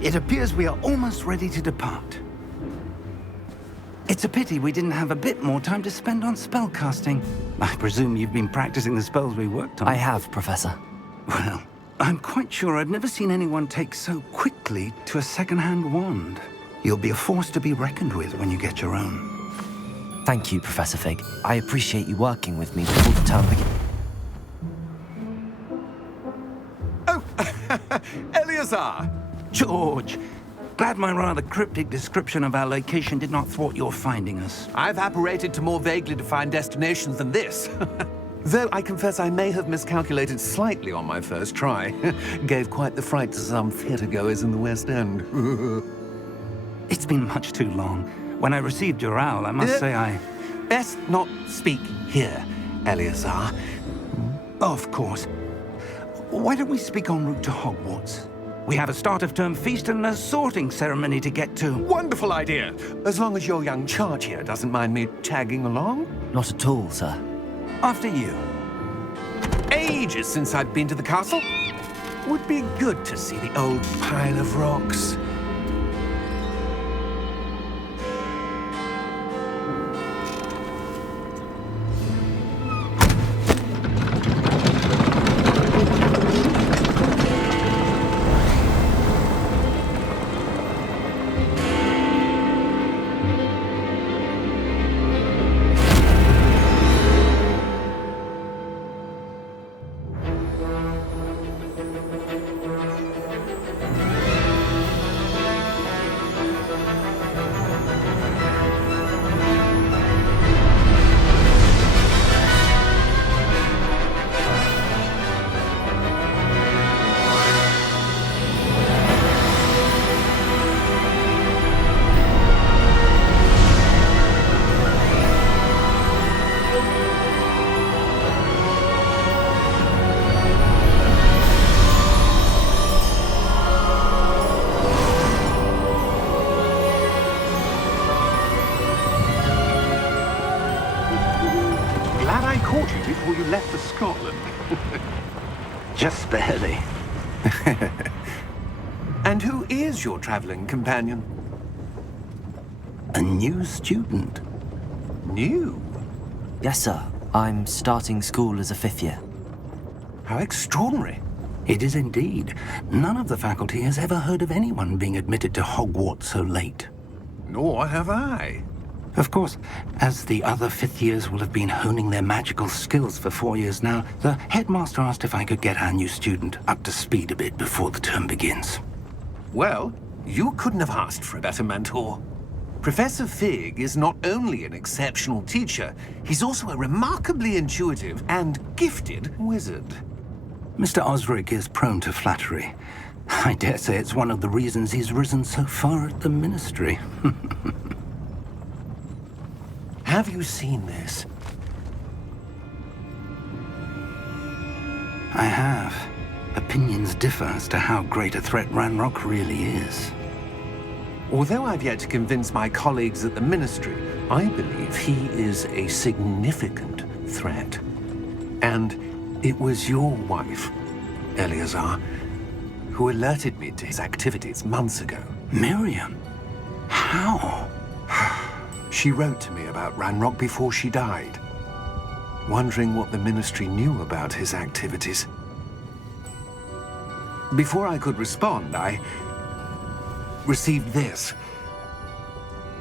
It appears we are almost ready to depart. It's a pity we didn't have a bit more time to spend on spellcasting. I presume you've been practicing the spells we worked on. I have, Professor. Well, I'm quite sure I've never seen anyone take so quickly to a second-hand wand. You'll be a force to be reckoned with when you get your own. Thank you, Professor Fig. I appreciate you working with me before the term begins. Oh, Eleazar! George, glad my rather cryptic description of our location did not thwart your finding us. I've apparated to more vaguely defined destinations than this. Though I confess I may have miscalculated slightly on my first try. Gave quite the fright to some theatre-goers in the West End. It's been much too long. When I received your owl, I must say I... Best not speak here, Eleazar. Of course. Why don't we speak en route to Hogwarts? We have a start-of-term feast and a sorting ceremony to get to. Wonderful idea! As long as your young charge here doesn't mind me tagging along. Not at all, sir. After you. Ages since I've been to the castle. Would be good to see the old pile of rocks. Before you left for Scotland. Just barely. And who is your traveling companion? A new student. New? Yes, sir. I'm starting school as a 5th year. How extraordinary. It is indeed. None of the faculty has ever heard of anyone being admitted to Hogwarts so late. Nor have I. Of course, as the other 5th years will have been honing their magical skills for 4 years now, the headmaster asked if I could get our new student up to speed a bit before the term begins. Well, you couldn't have asked for a better mentor. Professor Fig is not only an exceptional teacher, he's also a remarkably intuitive and gifted wizard. Mr. Osric is prone to flattery. I dare say it's one of the reasons he's risen so far at the ministry. Have you seen this? I have. Opinions differ as to how great a threat Ranrock really is. Although I've yet to convince my colleagues at the Ministry, I believe he is a significant threat. And it was your wife, Eleazar, who alerted me to his activities months ago. Miriam? How? She wrote to me about Ranrock before she died, wondering what the Ministry knew about his activities. Before I could respond, I received this.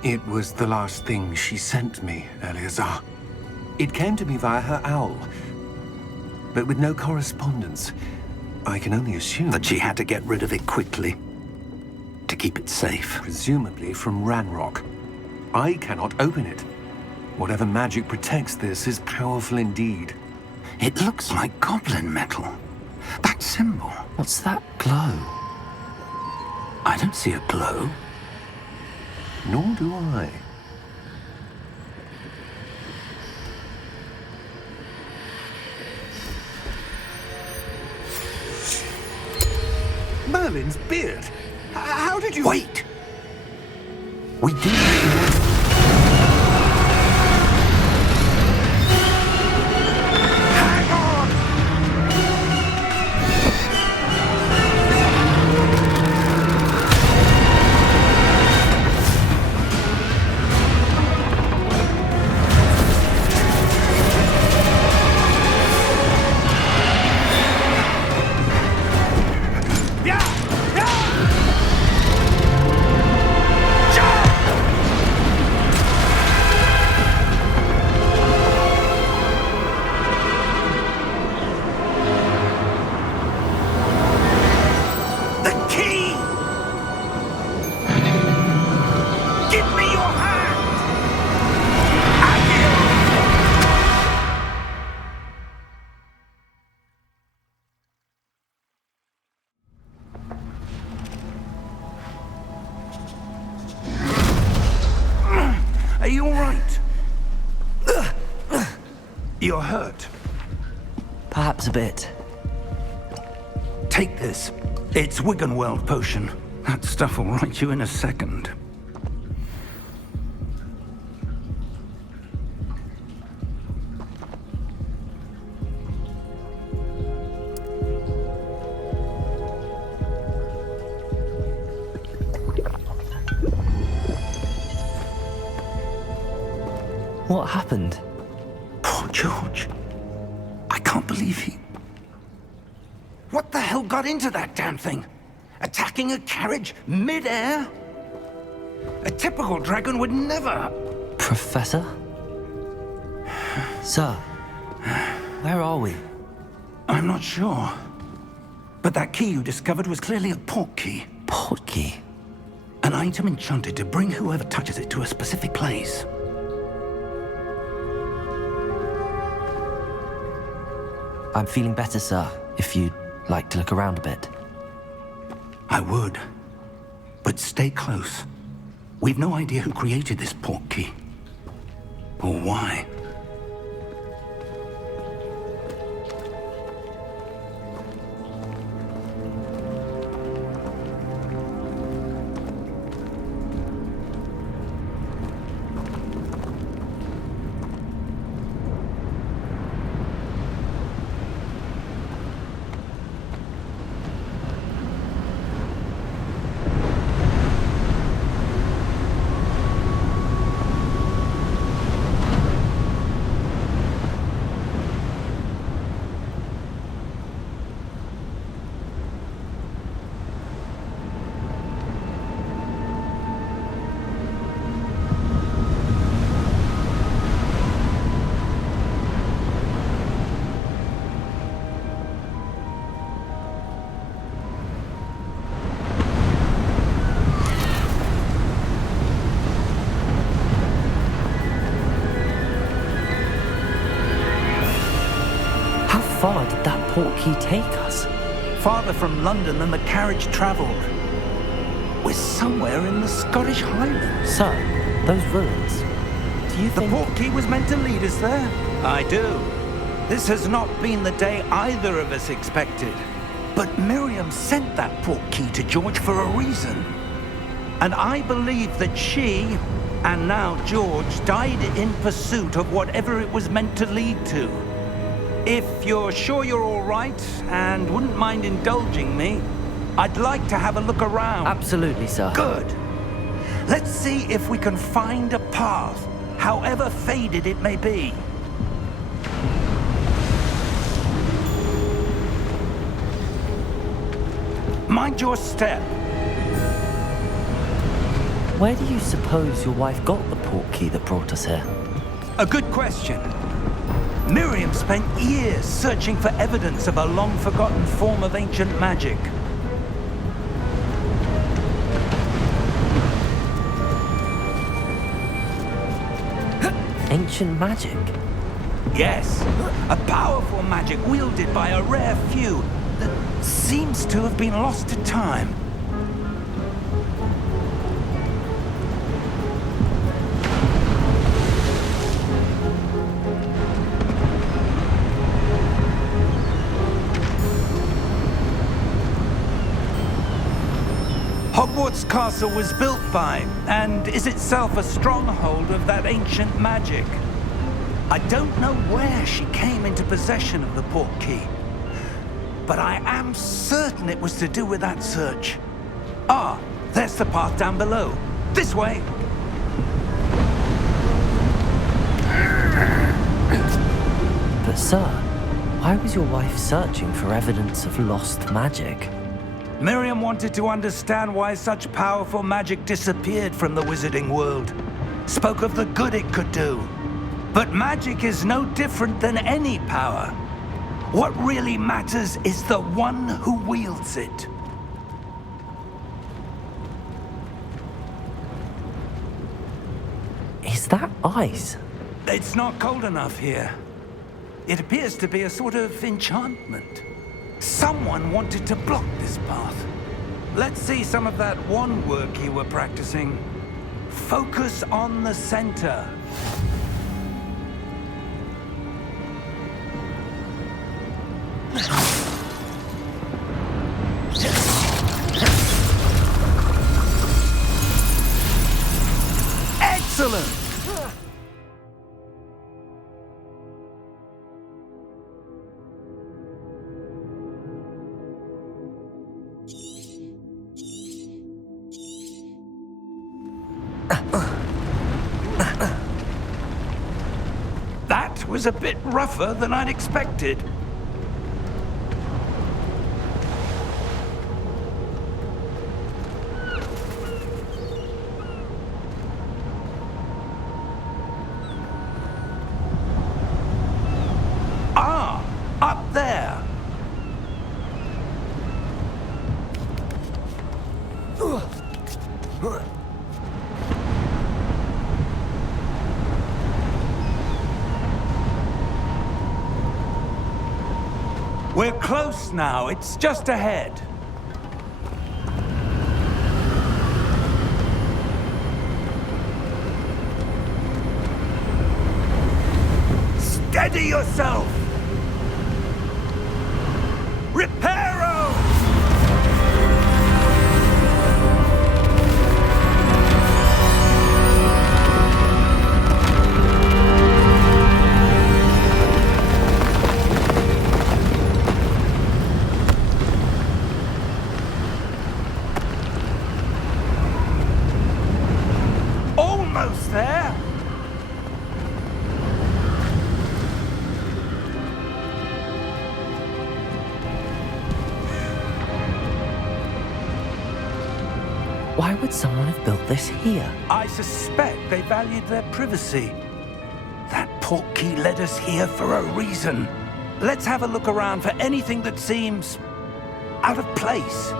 It was the last thing she sent me, Eleazar. It came to me via her owl, but with no correspondence. I can only assume That she had to get rid of it quickly, to keep it safe. presumably from Ranrock. I cannot open it. Whatever magic protects this is powerful indeed. It looks like goblin metal. That symbol. What's that glow? I don't see a glow. Nor do I. Merlin's beard. How did you... Wait! We do... Hang on! You're hurt. Perhaps a bit. Take this. It's Wiggenweld potion. That stuff will right you in a second. What happened? Poor George. I can't believe he... What the hell got into that damn thing? Attacking a carriage mid-air? A typical dragon would never... Professor? Sir, where are we? I'm not sure. But that key you discovered was clearly a port key. Port key? An item enchanted to bring whoever touches it to a specific place. I'm feeling better, sir, if you'd like to look around a bit. I would. But stay close. We've no idea who created this port key. Or why. How far did that port key take us? Farther from London than the carriage travelled. We're somewhere in the Scottish Highlands. Sir, those ruins. Do you The think... port key was meant to lead us there? I do. This has not been the day either of us expected. But Miriam sent that port key to George for a reason. And I believe that she, and now George, died in pursuit of whatever it was meant to lead to. If you're sure you're all right and wouldn't mind indulging me, I'd like to have a look around. Absolutely, sir. Good. Let's see if we can find a path, however faded it may be. Mind your step. Where do you suppose your wife got the port key that brought us here? A good question. Miriam spent years searching for evidence of a long-forgotten form of ancient magic. Ancient magic? Yes, a powerful magic wielded by a rare few that seems to have been lost to time. Hogwarts Castle was built by, and is itself a stronghold of that ancient magic. I don't know where she came into possession of the port key, but I am certain it was to do with that search. Ah, there's the path down below. This way! But sir, why was your wife searching for evidence of lost magic? Miriam wanted to understand why such powerful magic disappeared from the wizarding world. Spoke of the good it could do. But magic is no different than any power. What really matters is the one who wields it. Is that ice? It's not cold enough here. It appears to be a sort of enchantment. Someone wanted to block this path. Let's see some of that wand work you were practicing. Focus on the center. Excellent! That was a bit rougher than I'd expected. Ah, up there. We're close now. It's just ahead. Steady yourself! Reparo! Almost there! Why would someone have built this here? I suspect they valued their privacy. That portkey led us here for a reason. Let's have a look around for anything that seems out of place.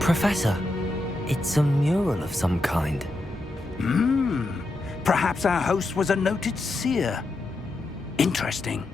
Professor, it's a mural of some kind. Perhaps our host was a noted seer. Interesting.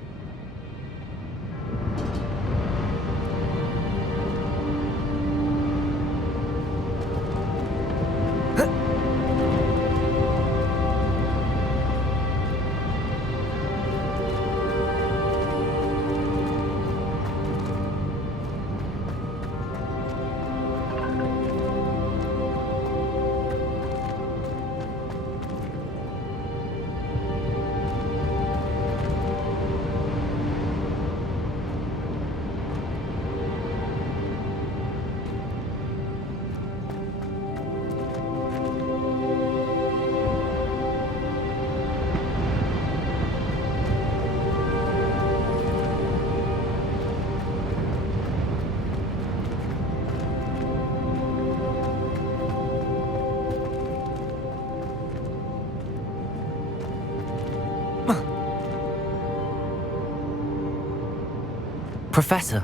Professor,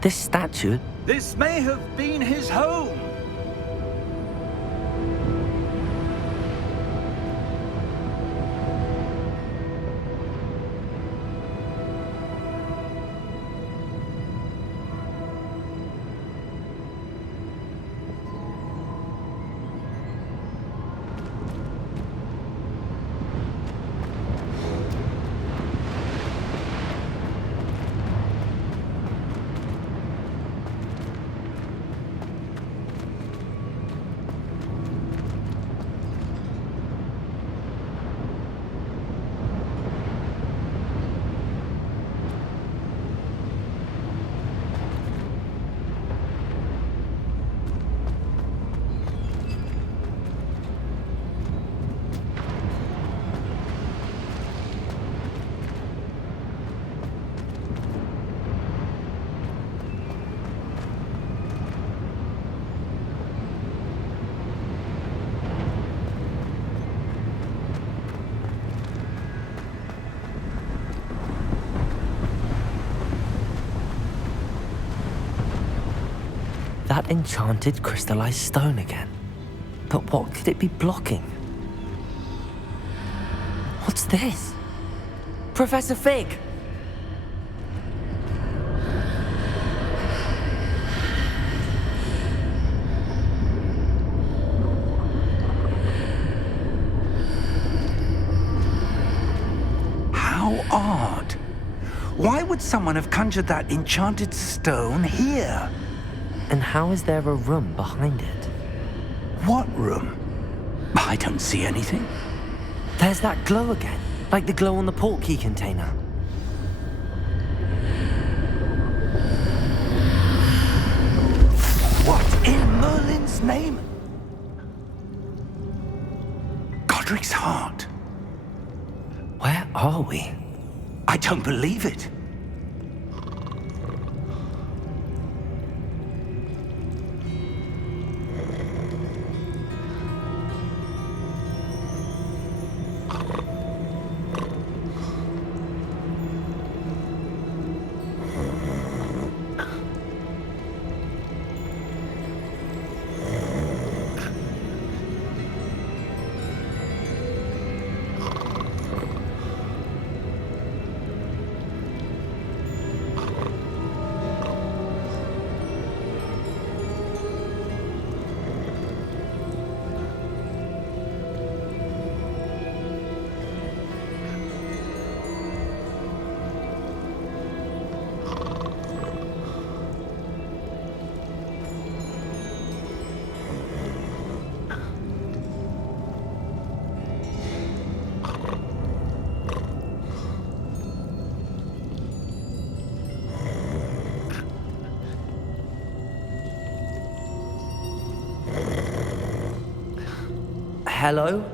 this statue... This may have been his home. That enchanted crystallized stone again. But what could it be blocking? What's this? Professor Fig! How odd. Why would someone have conjured that enchanted stone here? And how is there a room behind it? What room? I don't see anything. There's that glow again, like the glow on the portkey container. What in Merlin's name? Godric's heart. Where are we? I don't believe it. Hello?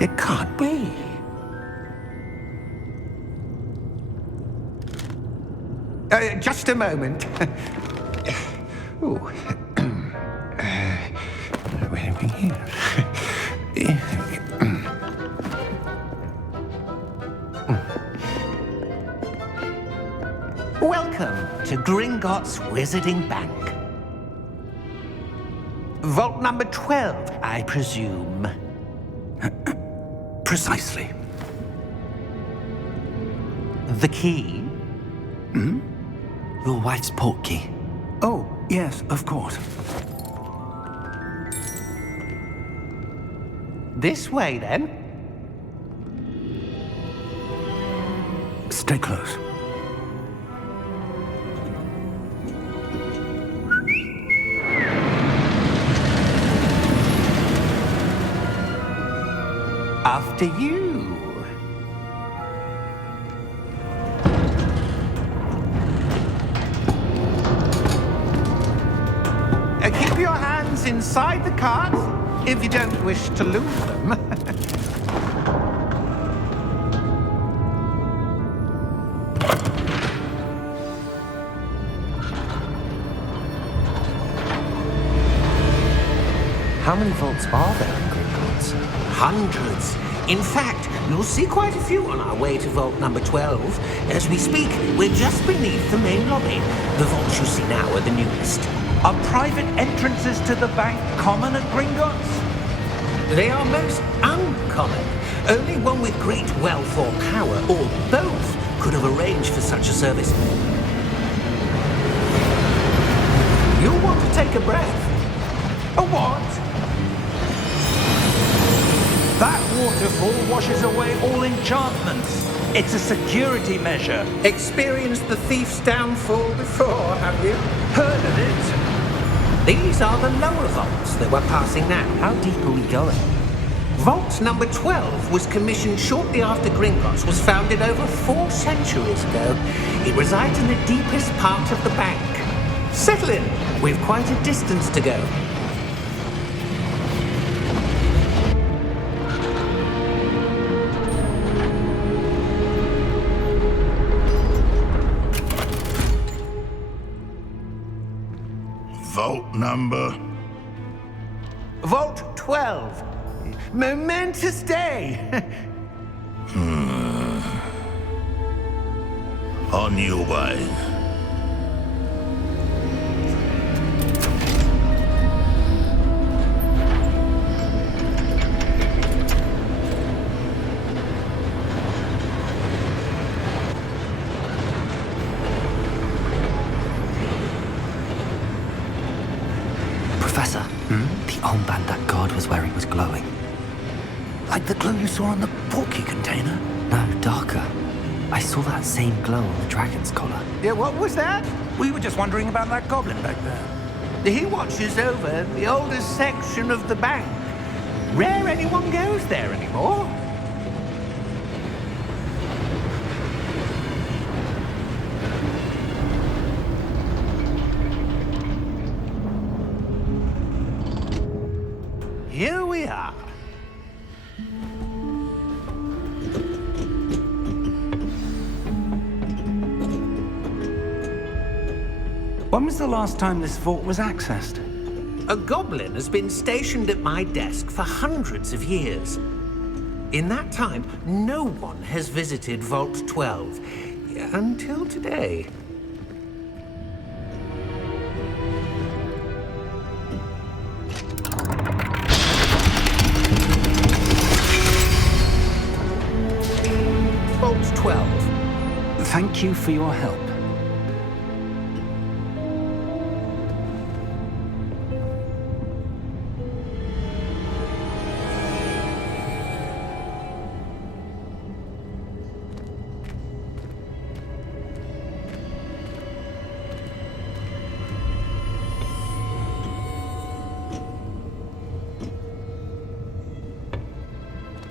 It can't be. Just a moment. Oh. Where are we here? Welcome to Gringotts Wizarding Bank. Vault number 12, I presume. Precisely. The key? Your wife's portkey. Oh, yes, of course. This way, then. Stay close. After you. Keep your hands inside the cart if you don't wish to lose them. How many vaults are there in Gringotts? Hundreds. In fact, you'll see quite a few on our way to vault number 12. As we speak, we're just beneath the main lobby. The vaults you see now are the newest. Are private entrances to the bank common at Gringotts? They are most uncommon. Only one with great wealth or power, or both, could have arranged for such a service. You'll want to take a breath. A what? That waterfall washes away all enchantments. It's a security measure. Experienced the thief's downfall before, have you? Heard of it? These are the lower vaults that we're passing now. How deep are we going? Vault number 12 was commissioned shortly after Gringotts was founded over 4 centuries ago. It resides in the deepest part of the bank. Settle in. We've quite a distance to go. number? Vault 12. Momentous day. On your way. Professor, the armband that guard was wearing was glowing. Like the glow you saw on the portkey container? No, darker. I saw that same glow on the dragon's collar. Yeah, what was that? We were just wondering about that goblin back there. He watches over the oldest section of the bank. Rare anyone goes there anymore. Here we are. When was the last time this vault was accessed? A goblin has been stationed at my desk for hundreds of years. In that time, no one has visited Vault 12 until today. Vault 12. Thank you for your help.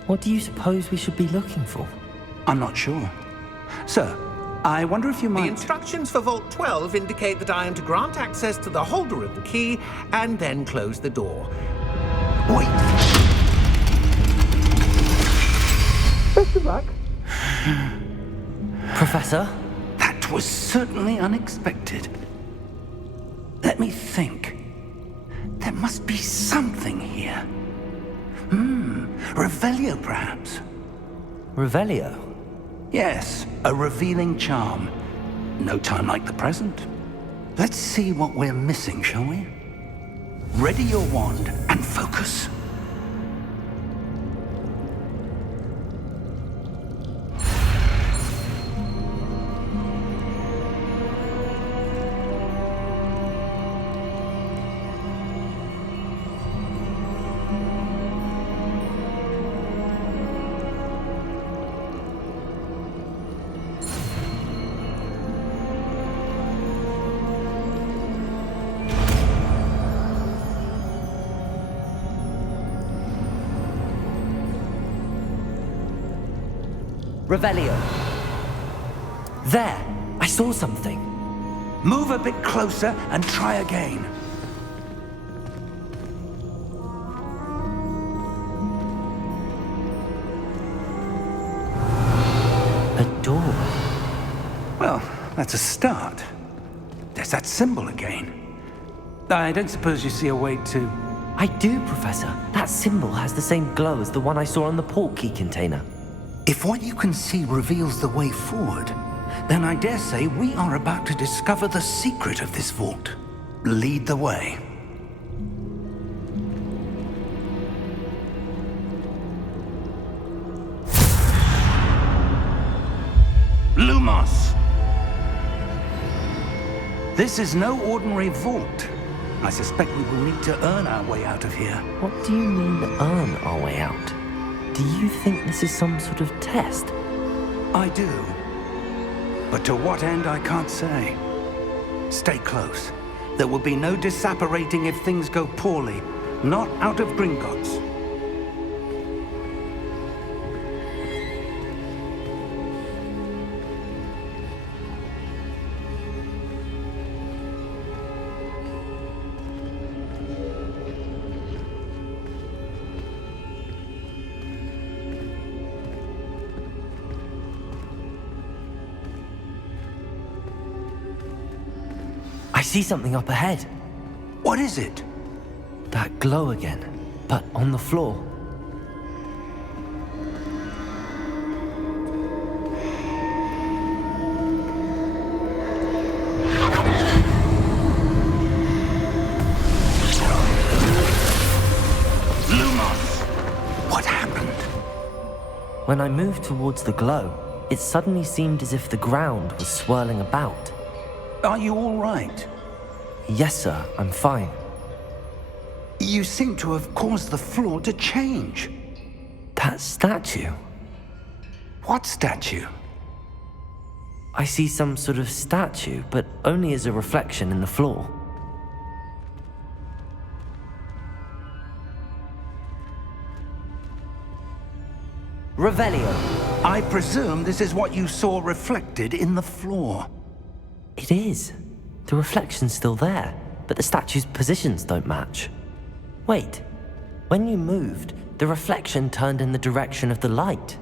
What do you suppose we should be looking for? I'm not sure. Sir, I wonder if you The might... instructions for Vault 12 indicate that I am to grant access to the holder of the key and then close the door. Wait! Best of luck. Professor? That was certainly unexpected. Let me think. There must be something here. Revelio, perhaps? Revelio? Yes, a revealing charm. No time like the present. Let's see what we're missing, shall we? Ready your wand and focus. Revelio. There! I saw something. Move a bit closer and try again. A door. Well, that's a start. There's that symbol again. I don't suppose you see a way to... I do, Professor. That symbol has the same glow as the one I saw on the portkey container. If what you can see reveals the way forward, then I dare say we are about to discover the secret of this vault. Lead the way. Lumos! This is no ordinary vault. I suspect we will need to earn our way out of here. What do you mean, earn our way out? Do you think this is some sort of test? I do. But to what end, I can't say. Stay close. There will be no disapparating if things go poorly. Not out of Gringotts. I see something up ahead. What is it? That glow again, but on the floor. What happened? When I moved towards the glow, it suddenly seemed as if the ground was swirling about. Are you all right? Yes, sir, I'm fine. You seem to have caused the floor to change. That statue? What statue? I see some sort of statue, but only as a reflection in the floor. Revelio. I presume this is what you saw reflected in the floor. It is. The reflection's still there, but the statue's positions don't match. Wait, when you moved, the reflection turned in the direction of the light.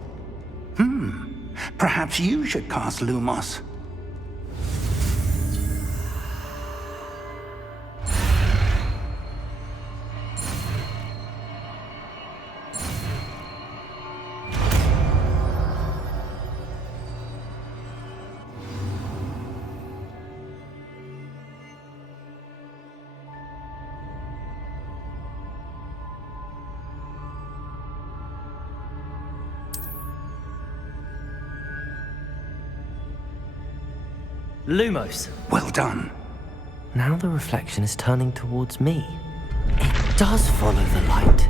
Perhaps you should cast Lumos. Lumos. Well done. Now the reflection is turning towards me. It does follow the light.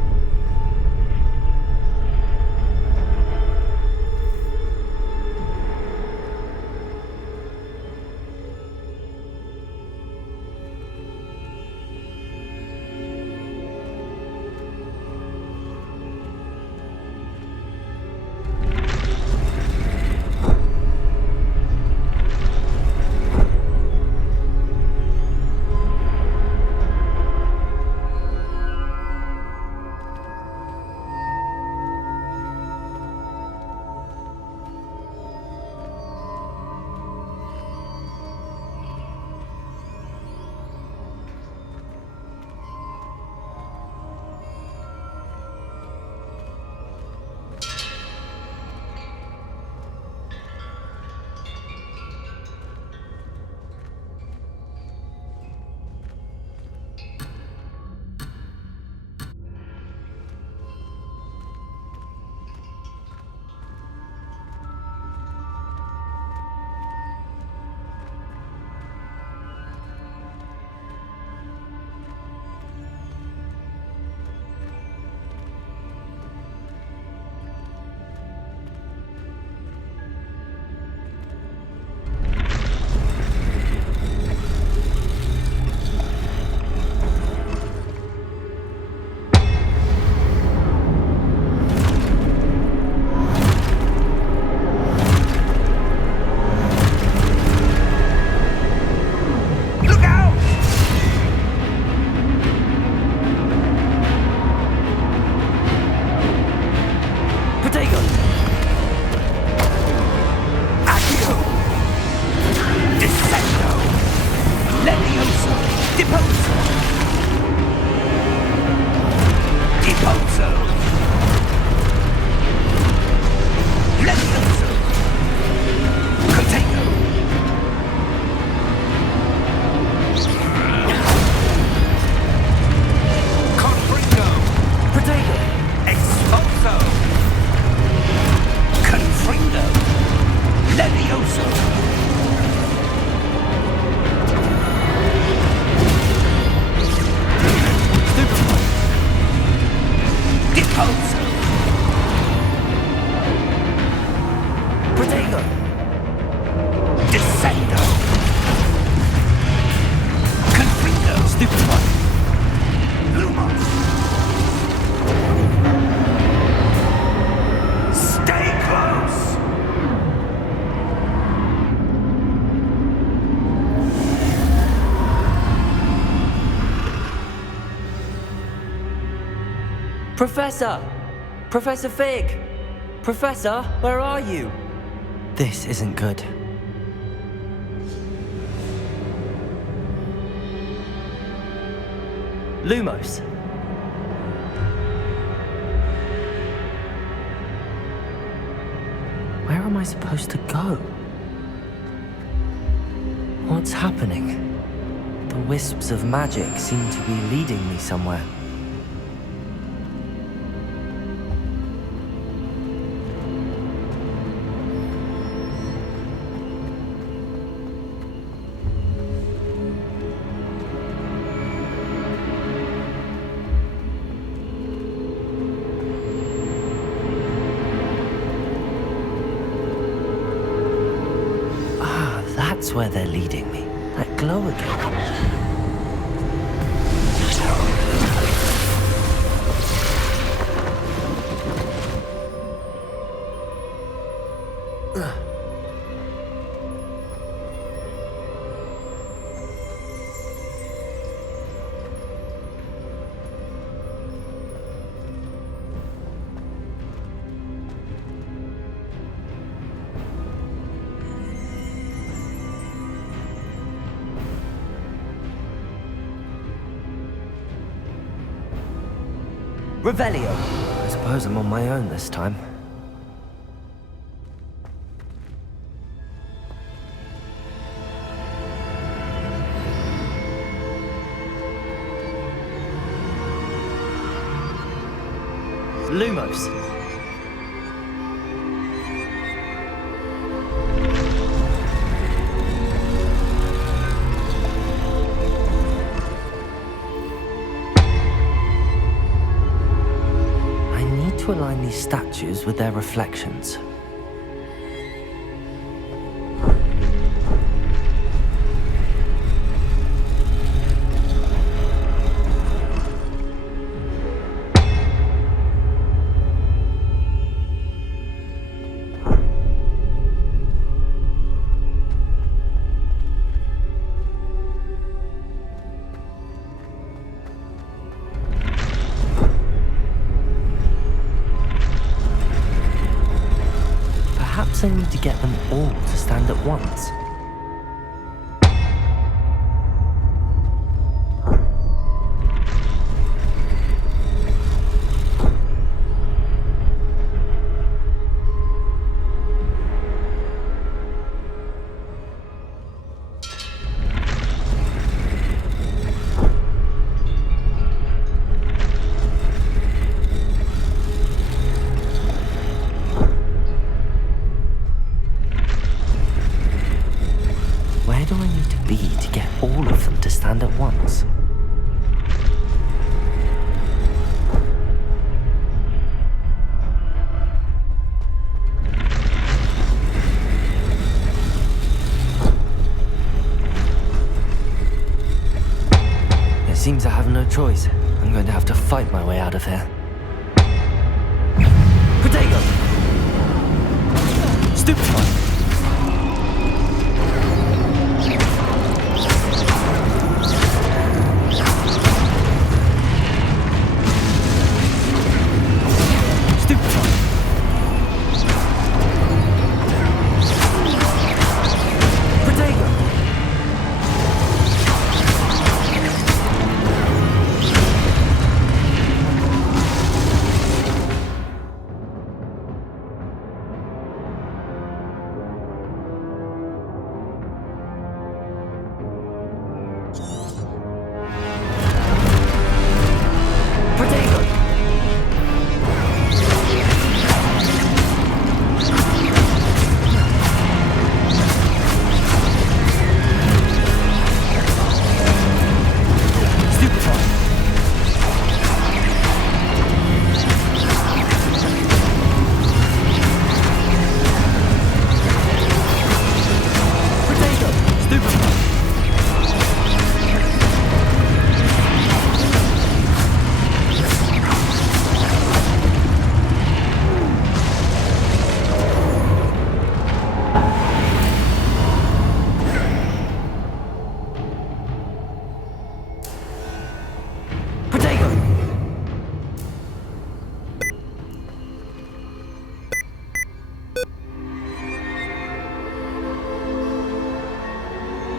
Professor! Professor Fig! Professor, where are you? This isn't good. Lumos. Where am I supposed to go? What's happening? The wisps of magic seem to be leading me somewhere. That's where they're leading me. That glow again. Revelio. I suppose I'm on my own this time. Lumos. To align these statues with their reflections. Perhaps I need to get them all to stand at once. Where do I need to be to get all of them to stand at once? It seems I have no choice. I'm going to have to fight my way out of here. Protego! Stupefy!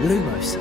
Lumos.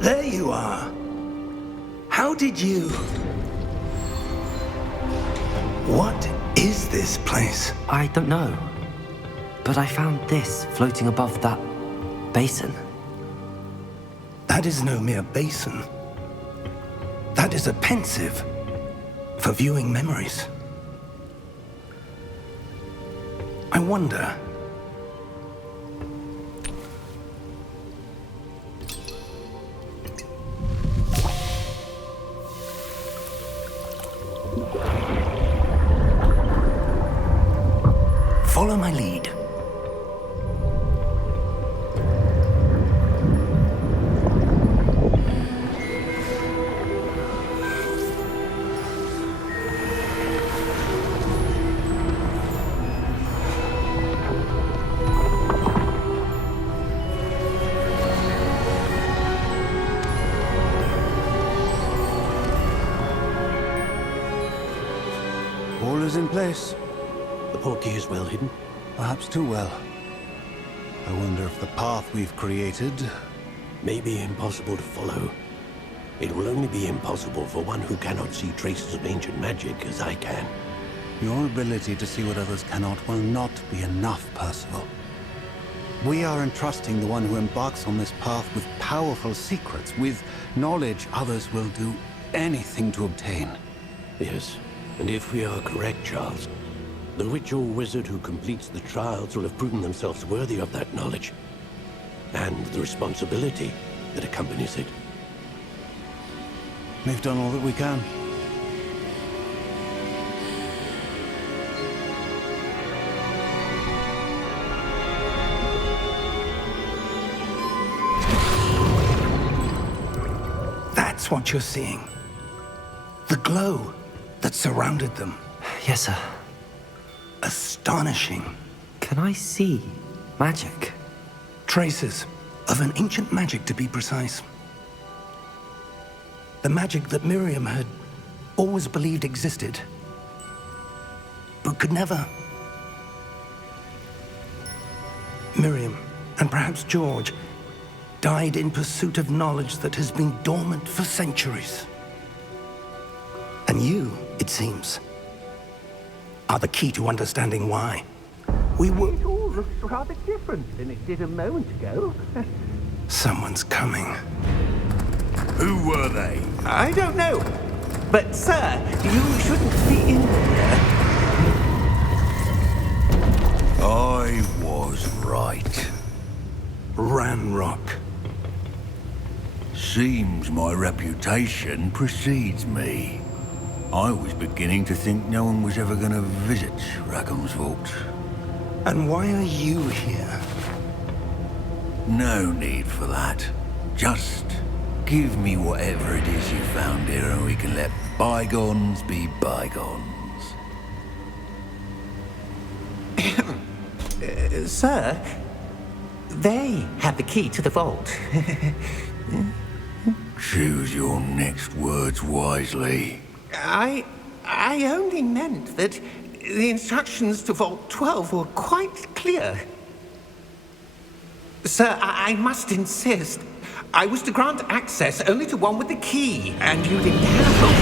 There you are. How did you... What is this place? I don't know. But I found this floating above that basin. That is no mere basin. That is a pensive for viewing memories. I wonder... Follow my lead. All is in place. The portkey is well hidden. Perhaps too well. I wonder if the path we've created... May be impossible to follow. It will only be impossible for one who cannot see traces of ancient magic as I can. Your ability to see what others cannot will not be enough, Percival. We are entrusting the one who embarks on this path with powerful secrets, with knowledge others will do anything to obtain. Yes, and if we are correct, Charles, the witch or wizard who completes the trials will have proven themselves worthy of that knowledge, and the responsibility that accompanies it. We've done all that we can. That's what you're seeing. The glow that surrounded them. Yes, sir. Astonishing. Can I see magic? Traces of an ancient magic, to be precise. The magic that Miriam had always believed existed, but could never. Miriam, and perhaps George, died in pursuit of knowledge that has been dormant for centuries. And you, it seems, are the key to understanding why. We were... It all looks rather different than it did a moment ago. Someone's coming. Who were they? I don't know. But, sir, you shouldn't be in here. I was right. Ranrock. Seems my reputation precedes me. I was beginning to think no one was ever going to visit Rackham's vault. And why are you here? No need for that. Just give me whatever it is you found here and we can let bygones be bygones. Sir, they have the key to the vault. Choose your next words wisely. I only meant that the instructions to Vault 12 were quite clear. Sir, I must insist. I was to grant access only to one with the key, and you didn't have them.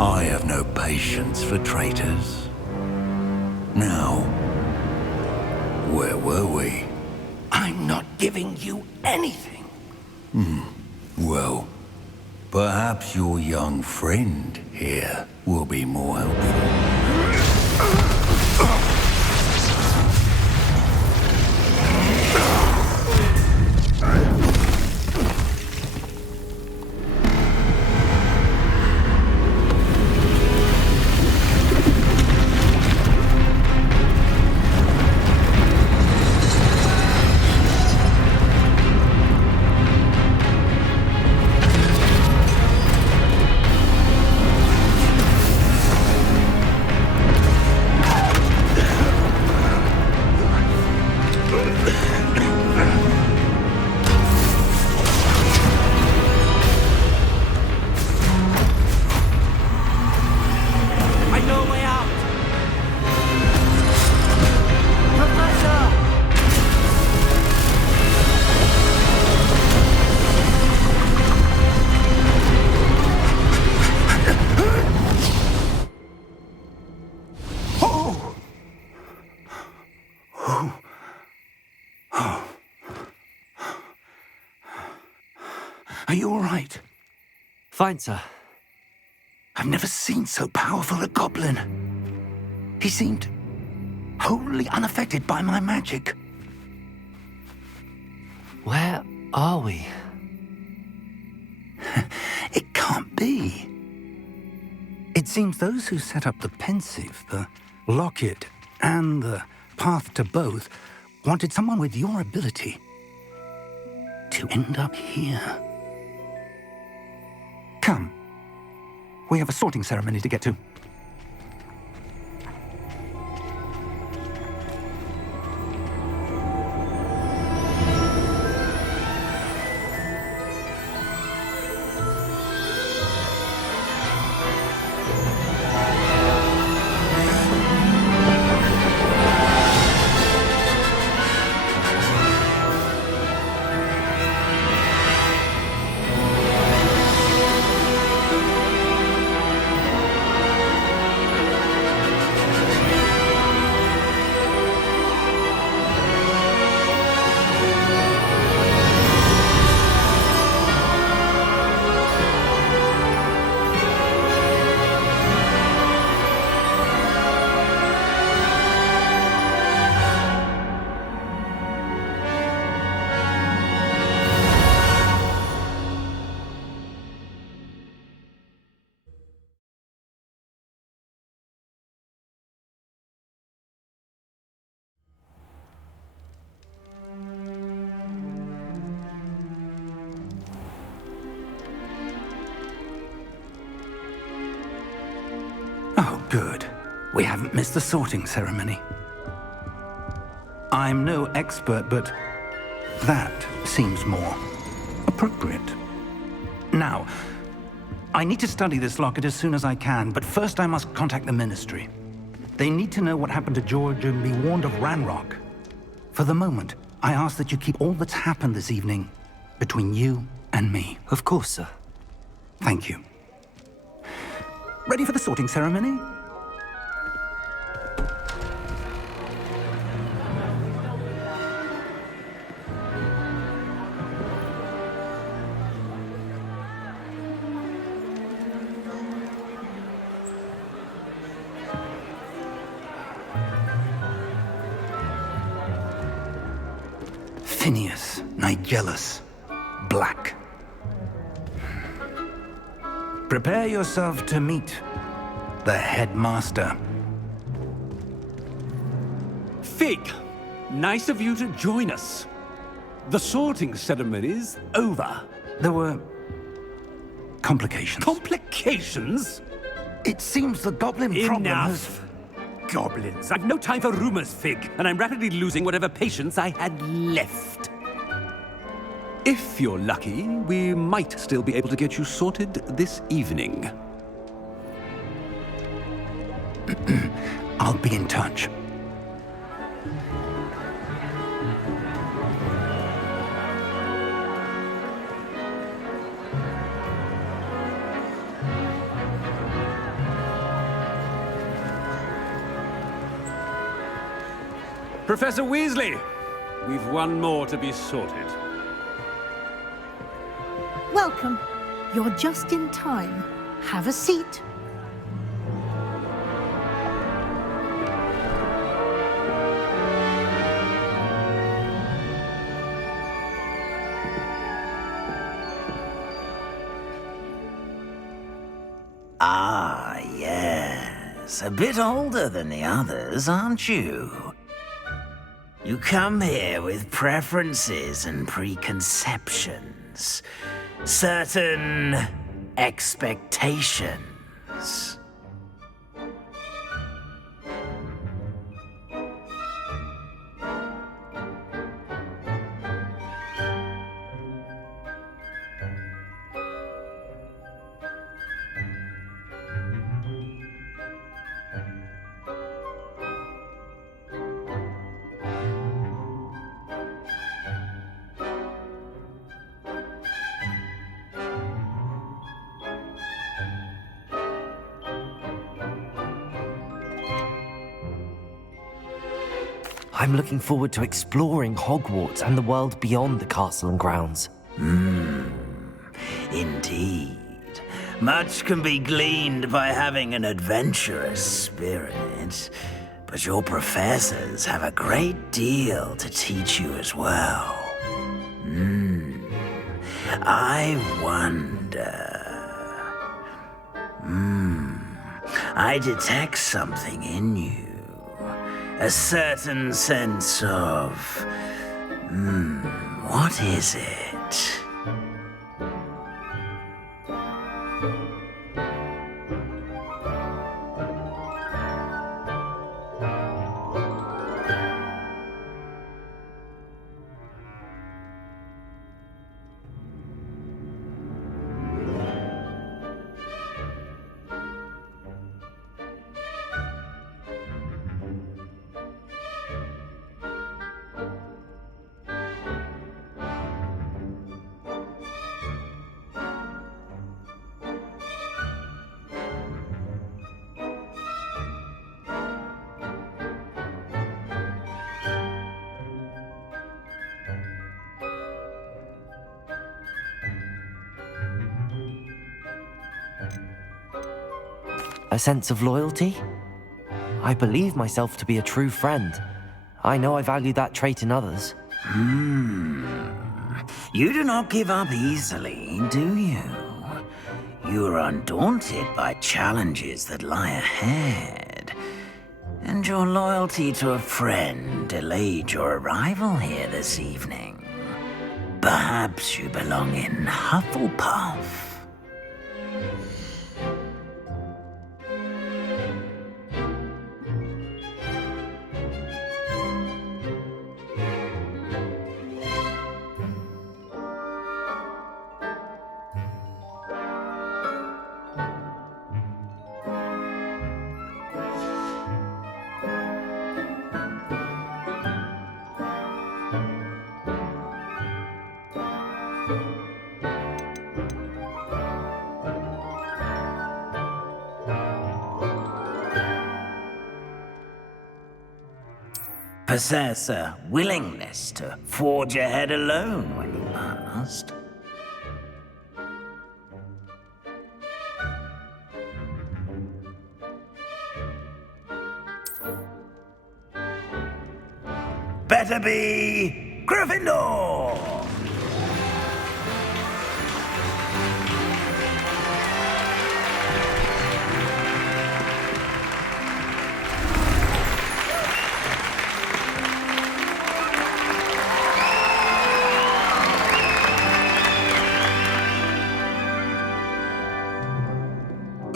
I have no patience for traitors. Now, where were we? I'm not giving you anything. Well, perhaps your young friend here will be more helpful. Are you all right? Fine, sir. I've never seen so powerful a goblin. He seemed wholly unaffected by my magic. Where are we? It can't be. It seems those who set up the pensive, the locket, and the path to both wanted someone with your ability to end up here. Come. We have a sorting ceremony to get to. Oh, good. We haven't missed the sorting ceremony. I'm no expert, but that seems more appropriate. Now, I need to study this locket as soon as I can, but first I must contact the Ministry. They need to know what happened to George and be warned of Ranrock. For the moment, I ask that you keep all that's happened this evening between you and me. Of course, sir. Thank you. Ready for the sorting ceremony? Phineas, Nigellus, Black. Prepare yourself to meet the headmaster. Fig, nice of you to join us. The sorting ceremony's over. There were complications. Complications? It seems the goblin problem has... Enough! Goblins. I've no time for rumors, Fig, and I'm rapidly losing whatever patience I had left. If you're lucky, we might still be able to get you sorted this evening. I'll be in touch. Professor Weasley, we've one more to be sorted. Welcome. You're just in time. Have a seat. Ah, yes. A bit older than the others, aren't you? You come here with preferences and preconceptions. Certain expectations. I'm looking forward to exploring Hogwarts and the world beyond the castle and grounds. indeed. Much can be gleaned by having an adventurous spirit, but your professors have a great deal to teach you as well. I wonder... I detect something in you. A certain sense of... what is it? A sense of loyalty? I believe myself to be a true friend. I know I value that trait in others. You do not give up easily, do you? You are undaunted by challenges that lie ahead. And your loyalty to a friend delayed your arrival here this evening. Perhaps you belong in Hufflepuff. Possess a willingness to forge ahead alone when you must. Better be Gryffindor!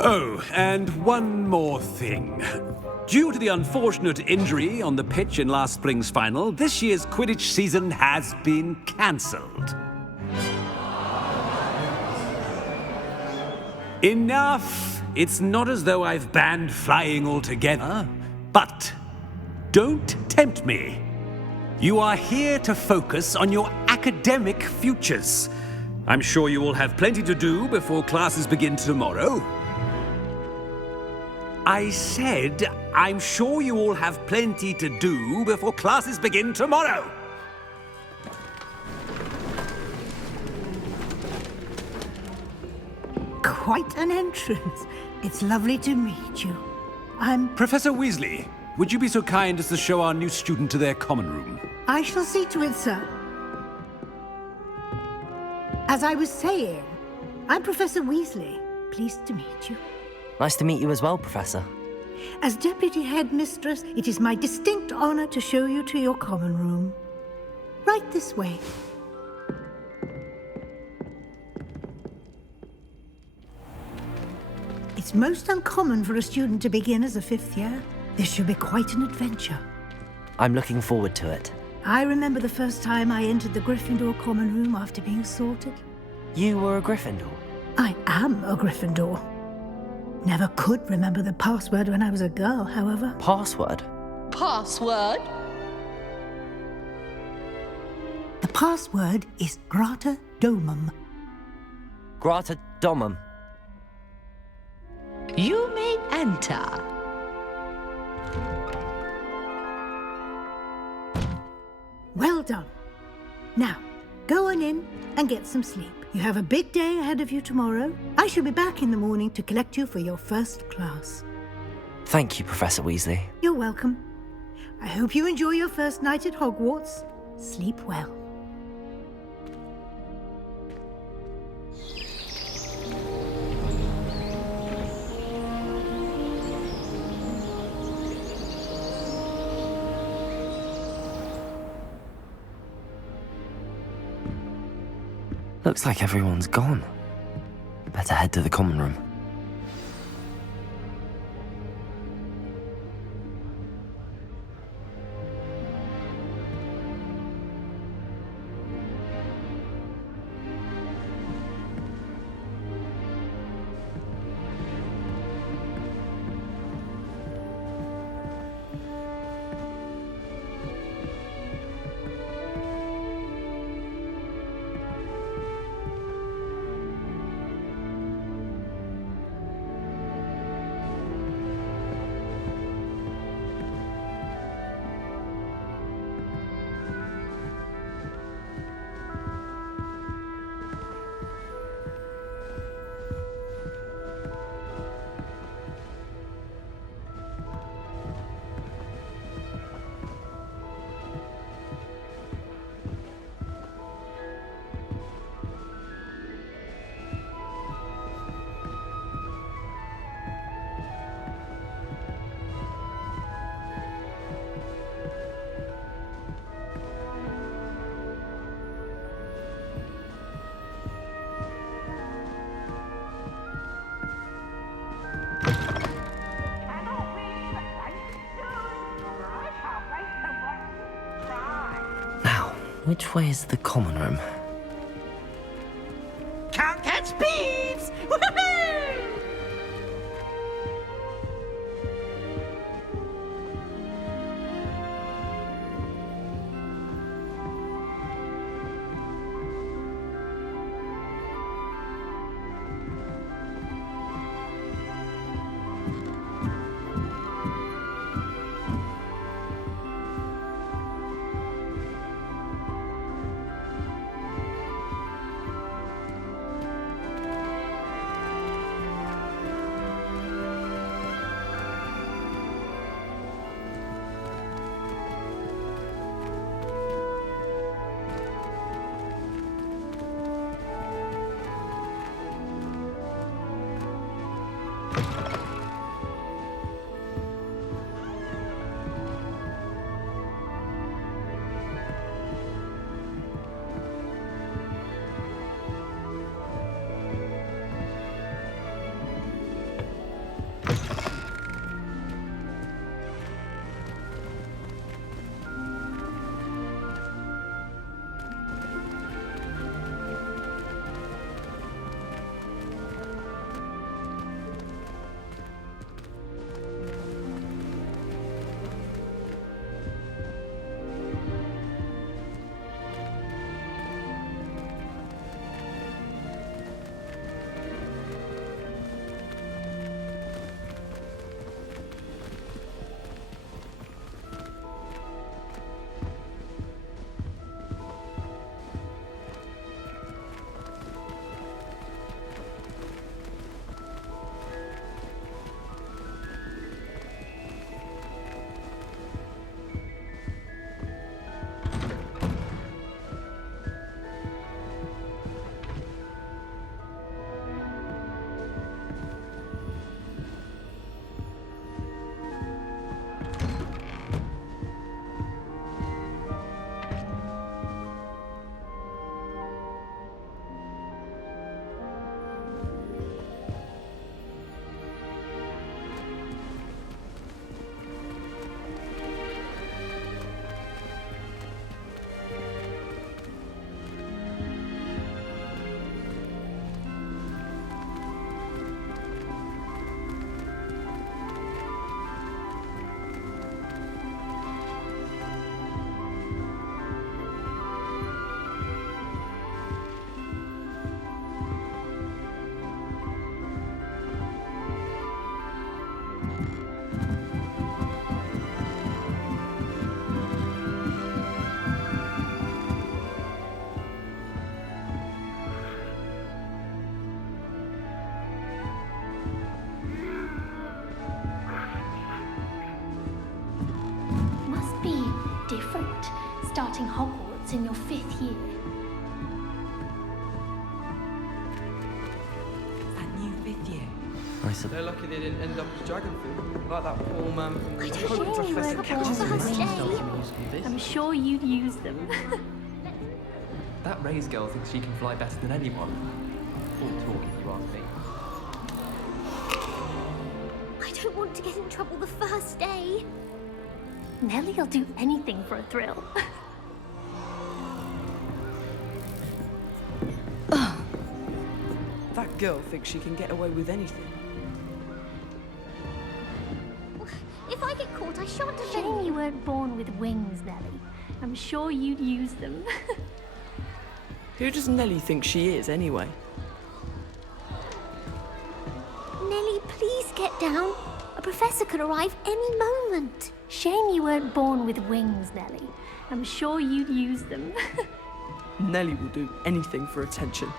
Oh, and one more thing. Due to the unfortunate injury on the pitch in last spring's final, this year's Quidditch season has been cancelled. Enough! It's not as though I've banned flying altogether, but don't tempt me. You are here to focus on your academic futures. I'm sure you will have plenty to do before classes begin tomorrow. I said, I'm sure you all have plenty to do before classes begin tomorrow. Quite an entrance. It's lovely to meet you. I'm... Professor Weasley, would you be so kind as to show our new student to their common room? I shall see to it, sir. As I was saying, I'm Professor Weasley. Pleased to meet you. Nice to meet you as well, Professor. As Deputy Headmistress, it is my distinct honor to show you to your common room. Right this way. It's most uncommon for a student to begin as a fifth year. This should be quite an adventure. I'm looking forward to it. I remember the first time I entered the Gryffindor common room after being sorted. You were a Gryffindor? I am a Gryffindor. Never could remember the password when I was a girl, however. Password? Password? The password is Grata Domum. Grata Domum. You may enter. Well done. Now, go on in and get some sleep. You have a big day ahead of you tomorrow. I shall be back in the morning to collect you for your first class. Thank you, Professor Weasley. You're welcome. I hope you enjoy your first night at Hogwarts. Sleep well. Looks like everyone's gone. Better head to the common room. Which way is the common room? Can't catch beeps! Woohoo! starting Hogwarts in your 5th year. That new 5th year. They're lucky they didn't end up as dragon food, like that poor man from I the don't Hogwarts think you professor were catches the first him. day. I'm sure you'd use them. That Ray's girl thinks she can fly better than anyone. All talk, if you ask me. I don't want to get in trouble the first day. Nellie'll do anything for a thrill. That girl thinks she can get away with anything. If I get caught, I shan't have Shame you weren't born with wings, Nellie. I'm sure you'd use them. Who does Nellie think she is, anyway? Nellie, please get down. A professor could arrive any moment. Shame you weren't born with wings, Nellie. I'm sure you'd use them. Nellie will do anything for attention.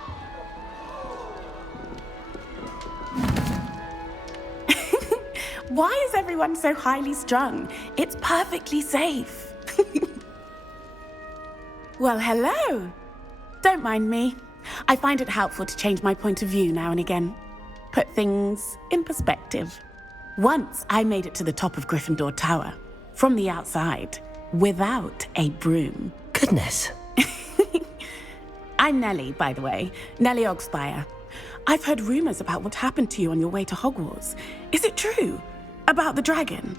Why is everyone so highly strung? It's perfectly safe. Well, hello. Don't mind me. I find it helpful to change my point of view now and again. Put things in perspective. Once I made it to the top of Gryffindor Tower, from the outside, without a broom. Goodness. I'm Nellie, by the way. Nellie Ogspire. I've heard rumors about what happened to you on your way to Hogwarts. Is it true? About the dragon?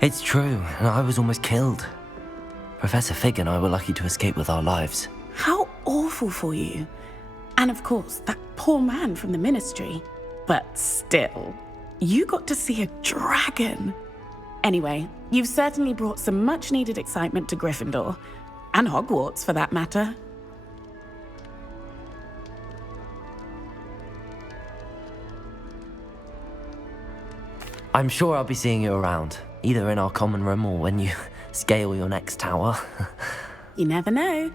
It's true, and I was almost killed. Professor Fig and I were lucky to escape with our lives. How awful for you. And of course, that poor man from the Ministry. But still, you got to see a dragon. Anyway, you've certainly brought some much-needed excitement to Gryffindor. And Hogwarts, for that matter. I'm sure I'll be seeing you around, either in our common room or when you scale your next tower. You never know.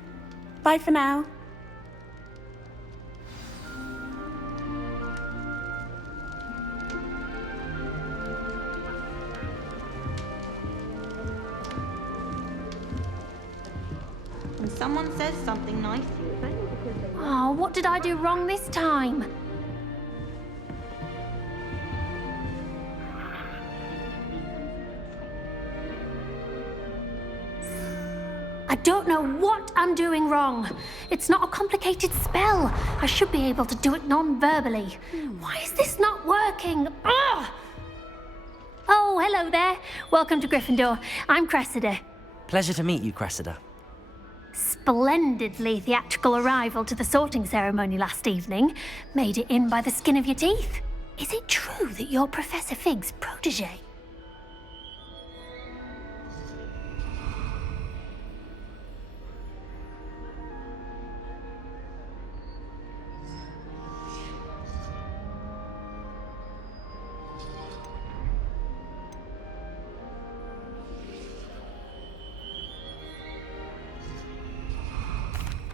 Bye for now. When someone says something nice to you, it's only because they... Oh, what did I do wrong this time? I don't know what I'm doing wrong. It's not a complicated spell. I should be able to do it non-verbally. Why is this not working? Ugh! Oh, hello there. Welcome to Gryffindor. I'm Cressida. Pleasure to meet you, Cressida. Splendidly theatrical arrival to the sorting ceremony last evening. Made it in by the skin of your teeth. Is it true that you're Professor Fig's protege?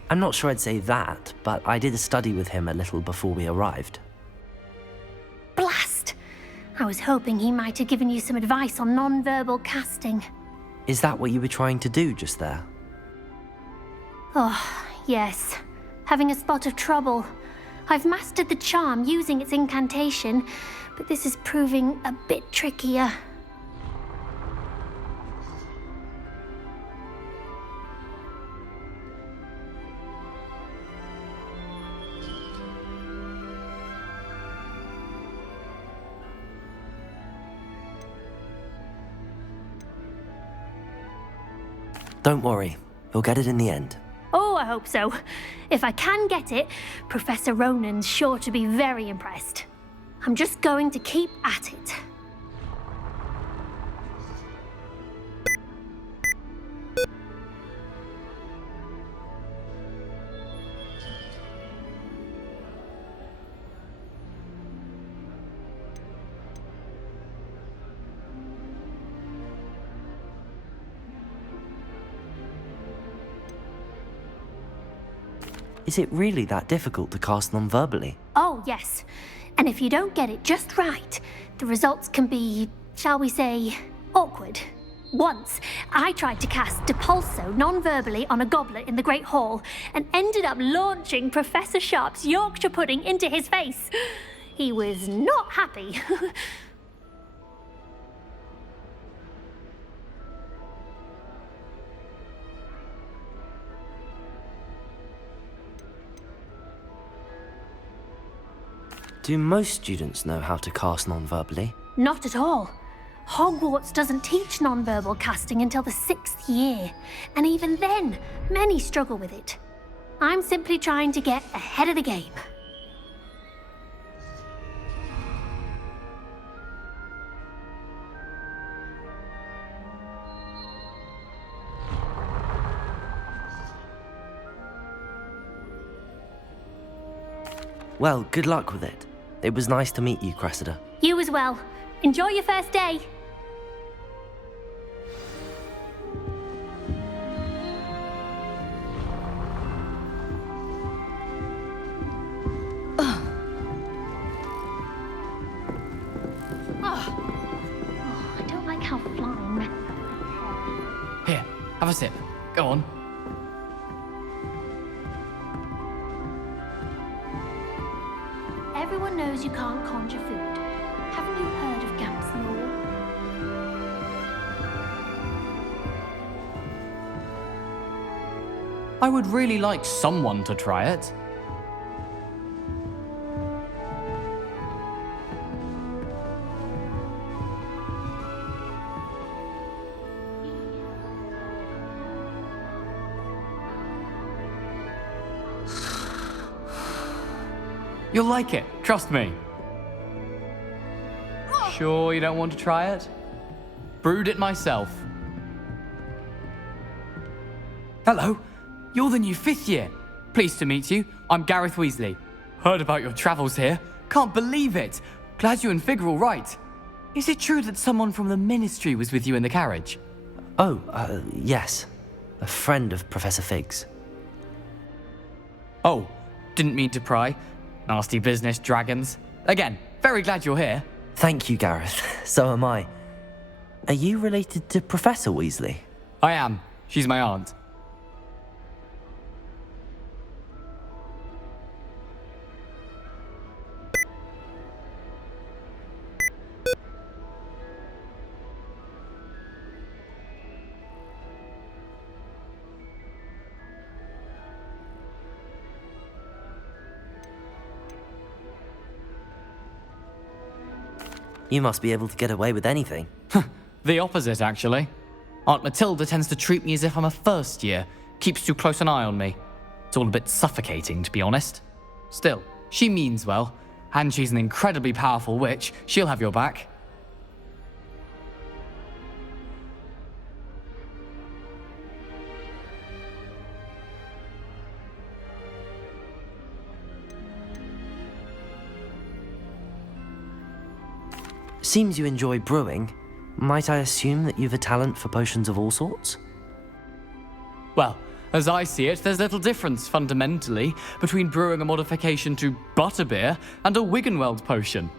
I'm not sure I'd say that, but I did a study with him a little before we arrived. Blast! I was hoping he might have given you some advice on non-verbal casting. Is that what you were trying to do just there? Oh, yes. Having a spot of trouble. I've mastered the charm using its incantation, but this is proving a bit trickier. Don't worry, you'll get it in the end. Oh, I hope so. If I can get it, Professor Ronan's sure to be very impressed. I'm just going to keep at it. Is it really that difficult to cast non-verbally? Oh, yes. And if you don't get it just right, the results can be, shall we say, awkward. Once, I tried to cast Depulso non-verbally on a goblet in the Great Hall and ended up launching Professor Sharp's Yorkshire pudding into his face. He was not happy. Do most students know how to cast non-verbally? Not at all. Hogwarts doesn't teach non-verbal casting until the 6th year, and even then, many struggle with it. I'm simply trying to get ahead of the game. Well, good luck with it. It was nice to meet you, Cressida. You as well. Enjoy your first day. I don't like how flying. Here, have a sip. Go on. Everyone knows you can't conjure food. Haven't you heard of Gamp's Law? I would really like someone to try it. You'll like it, trust me. Sure you don't want to try it? Brewed it myself. Hello, you're the new 5th year. Pleased to meet you. I'm Gareth Weasley. Heard about your travels here. Can't believe it. Glad you and Fig are all right. Is it true that someone from the Ministry was with you in the carriage? Oh, yes. A friend of Professor Fig's. Oh, didn't mean to pry. Nasty business, dragons. Again, very glad you're here. Thank you, Gareth. So am I. Are you related to Professor Weasley? I am. She's my aunt. You must be able to get away with anything. The opposite, actually. Aunt Matilda tends to treat me as if I'm a first year. Keeps too close an eye on me. It's all a bit suffocating, to be honest. Still, she means well. And she's an incredibly powerful witch. She'll have your back. Seems you enjoy brewing. Might I assume that you've a talent for potions of all sorts? Well, as I see it, there's little difference, fundamentally, between brewing a modification to butterbeer and a Wiggenweld potion.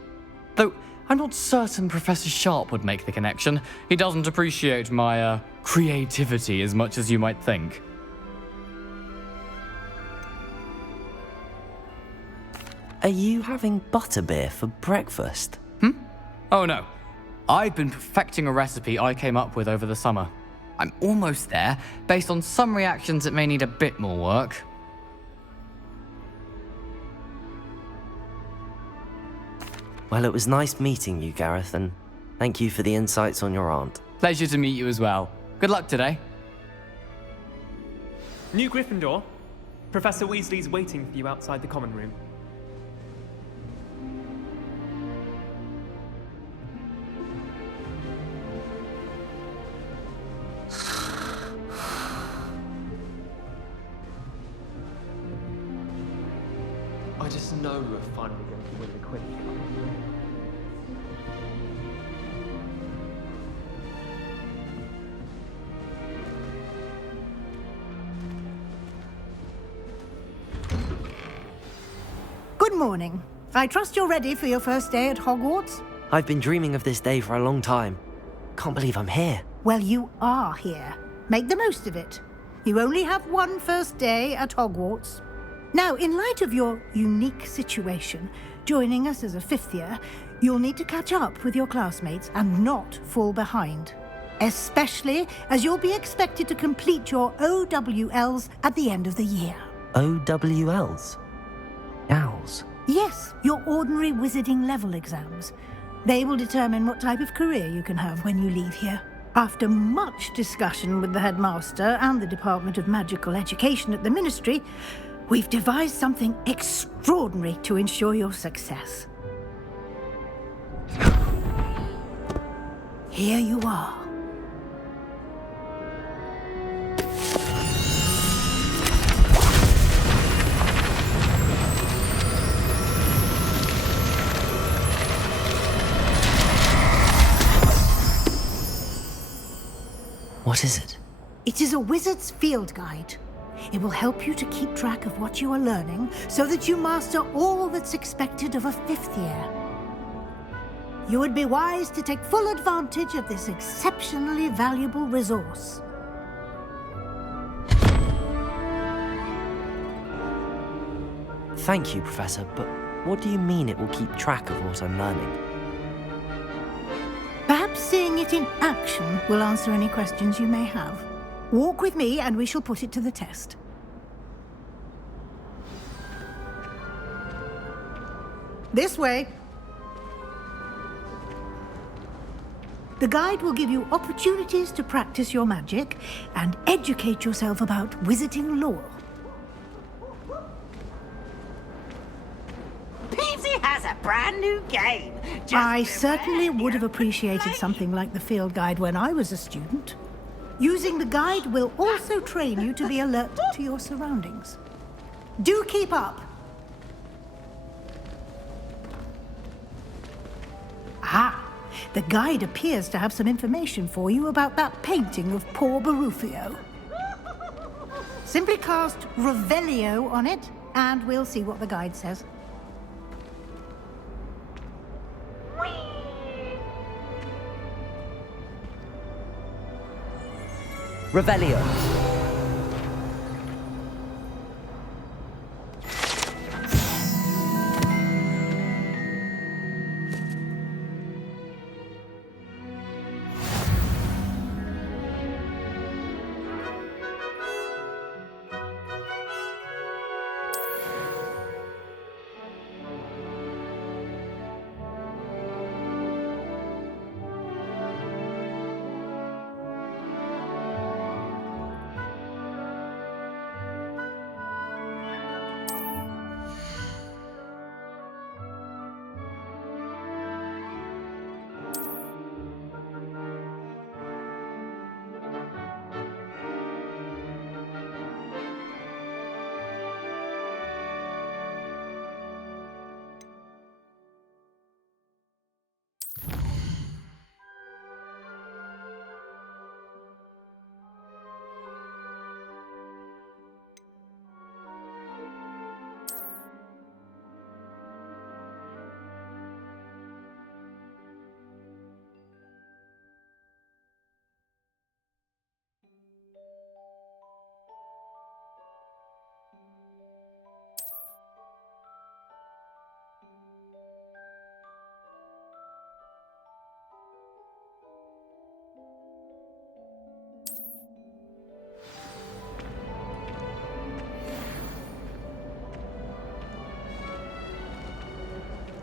Though, I'm not certain Professor Sharp would make the connection. He doesn't appreciate my, creativity as much as you might think. Are you having butterbeer for breakfast? Oh no. I've been perfecting a recipe I came up with over the summer. I'm almost there. Based on some reactions, it may need a bit more work. Well, it was nice meeting you, Gareth, and thank you for the insights on your aunt. Pleasure to meet you as well. Good luck today. New Gryffindor. Professor Weasley's waiting for you outside the common room. I just know we're finally going to win the Quidditch Cup. morning. I trust you're ready for your first day at Hogwarts? I've been dreaming of this day for a long time. Can't believe I'm here. Well, you are here. Make the most of it. You only have one first day at Hogwarts. Now, in light of your unique situation, joining us as a fifth year, you'll need to catch up with your classmates and not fall behind. Especially as you'll be expected to complete your OWLs at the end of the year. OWLs? Owls? Yes, your ordinary wizarding level exams. They will determine what type of career you can have when you leave here. After much discussion with the headmaster and the Department of Magical Education at the Ministry, we've devised something extraordinary to ensure your success. Here you are. What is it? It is a wizard's field guide. It will help you to keep track of what you are learning so that you master all that's expected of a fifth year. You would be wise to take full advantage of this exceptionally valuable resource. Thank you, Professor, but what do you mean it will keep track of what I'm learning? Perhaps seeing it in action will answer any questions you may have. Walk with me and we shall put it to the test. This way. The guide will give you opportunities to practice your magic and educate yourself about wizarding lore. Peavesy has a brand new game. I certainly would have appreciated something like the field guide when I was a student. Using the guide will also train you to be alert to your surroundings. Do keep up. Ah, the guide appears to have some information for you about that painting of poor Barufio. Simply cast Revelio on it, and we'll see what the guide says. Revelio.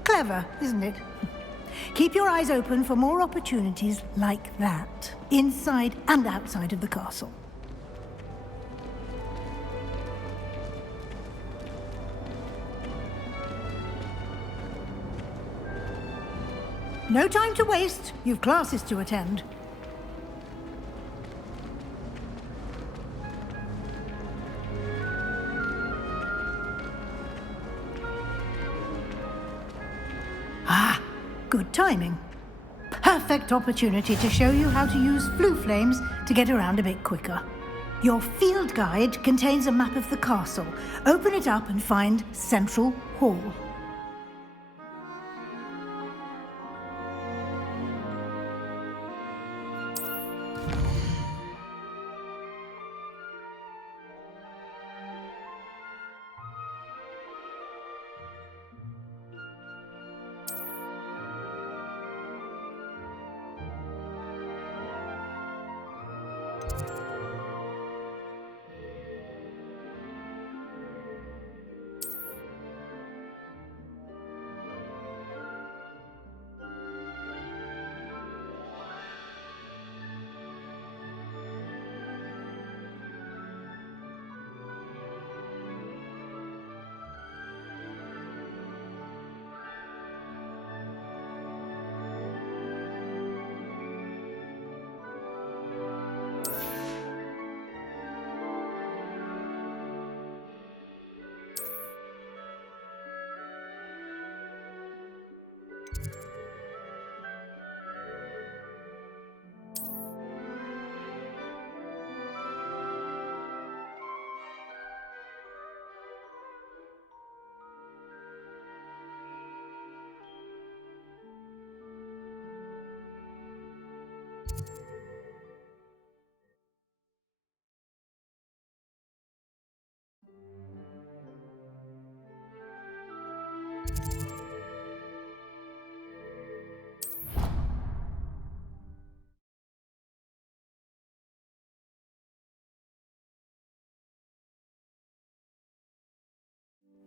Clever, isn't it? Keep your eyes open for more opportunities like that, inside and outside of the castle. No time to waste. You've classes to attend. Ah, good timing. Perfect opportunity to show you how to use flue flames to get around a bit quicker. Your field guide contains a map of the castle. Open it up and find Central Hall.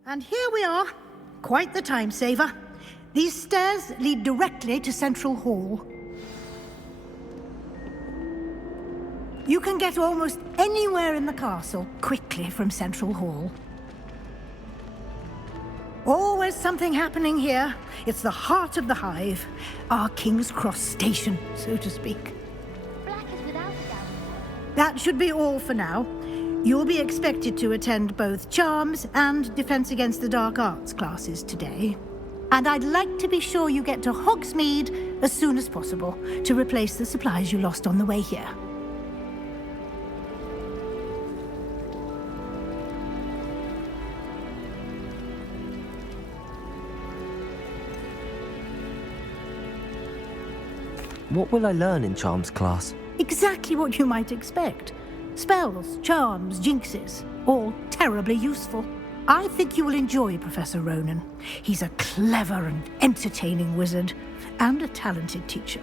And here we are. Quite the time saver. These stairs lead directly to Central Hall. You can get almost anywhere in the castle quickly from Central Hall. Always something happening here. It's the heart of the hive. Our King's Cross station, so to speak. Black is without a doubt. That should be all for now. You'll be expected to attend both Charms and Defense Against the Dark Arts classes today. And I'd like to be sure you get to Hogsmeade as soon as possible to replace the supplies you lost on the way here. What will I learn in Charms class? Exactly what you might expect. Spells, charms, jinxes, all terribly useful. I think you will enjoy Professor Ronan. He's a clever and entertaining wizard, and a talented teacher.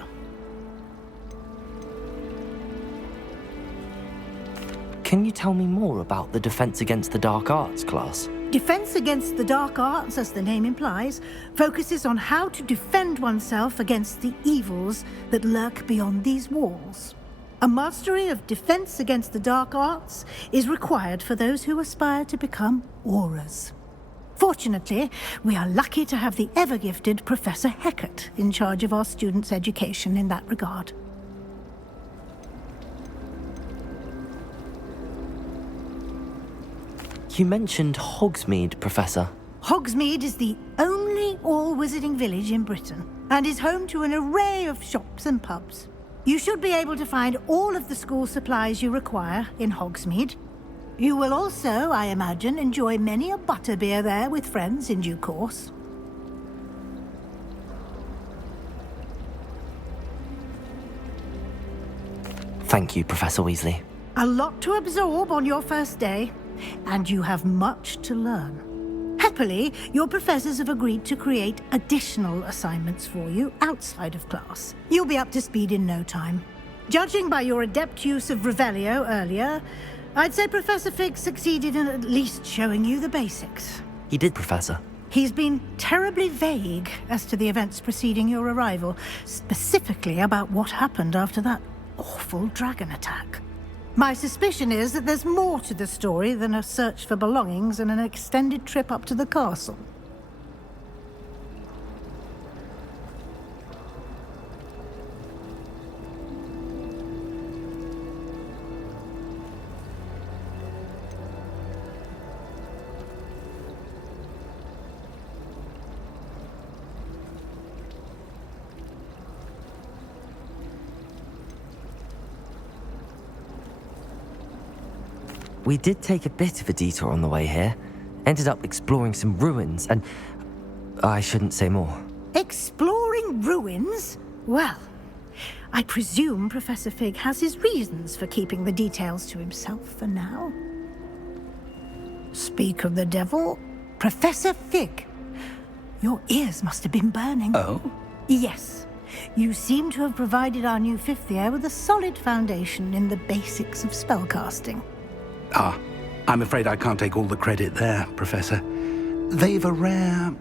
Can you tell me more about the Defense Against the Dark Arts class? Defense Against the Dark Arts, as the name implies, focuses on how to defend oneself against the evils that lurk beyond these walls. A mastery of Defense Against the Dark Arts is required for those who aspire to become Aurors. Fortunately, we are lucky to have the ever-gifted Professor Hecat in charge of our students' education in that regard. You mentioned Hogsmeade, Professor. Hogsmeade is the only all-wizarding village in Britain, and is home to an array of shops and pubs. You should be able to find all of the school supplies you require in Hogsmeade. You will also, I imagine, enjoy many a butterbeer there with friends in due course. Thank you, Professor Weasley. A lot to absorb on your first day, and you have much to learn. Happily, your professors have agreed to create additional assignments for you outside of class. You'll be up to speed in no time. Judging by your adept use of Revelio earlier, I'd say Professor Fig succeeded in at least showing you the basics. He did, Professor. He's been terribly vague as to the events preceding your arrival, specifically about what happened after that awful dragon attack. My suspicion is that there's more to the story than a search for belongings and an extended trip up to the castle. We did take a bit of a detour on the way here. Ended up exploring some ruins, and I shouldn't say more. Exploring ruins? Well, I presume Professor Fig has his reasons for keeping the details to himself for now. Speak of the devil, Professor Fig. Your ears must have been burning. Oh? Yes. You seem to have provided our new fifth year with a solid foundation in the basics of spellcasting. Ah, I'm afraid I can't take all the credit there, Professor. They've a rare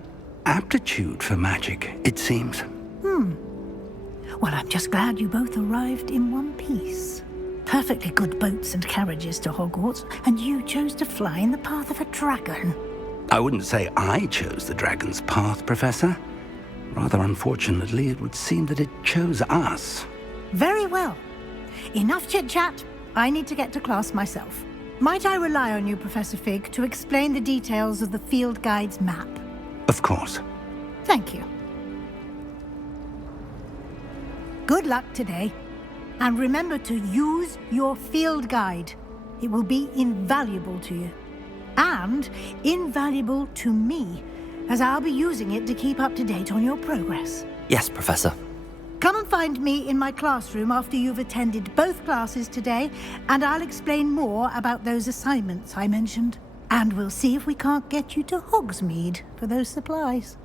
aptitude for magic, it seems. Well, I'm just glad you both arrived in one piece. Perfectly good boats and carriages to Hogwarts, and you chose to fly in the path of a dragon. I wouldn't say I chose the dragon's path, Professor. Rather unfortunately, it would seem that it chose us. Very well. Enough chit-chat. I need to get to class myself. Might I rely on you, Professor Fig, to explain the details of the field guide's map? Of course. Thank you. Good luck today. And remember to use your field guide. It will be invaluable to you. And invaluable to me, as I'll be using it to keep up to date on your progress. Yes, Professor. Come and find me in my classroom after you've attended both classes today, and I'll explain more about those assignments I mentioned. And we'll see if we can't get you to Hogsmeade for those supplies.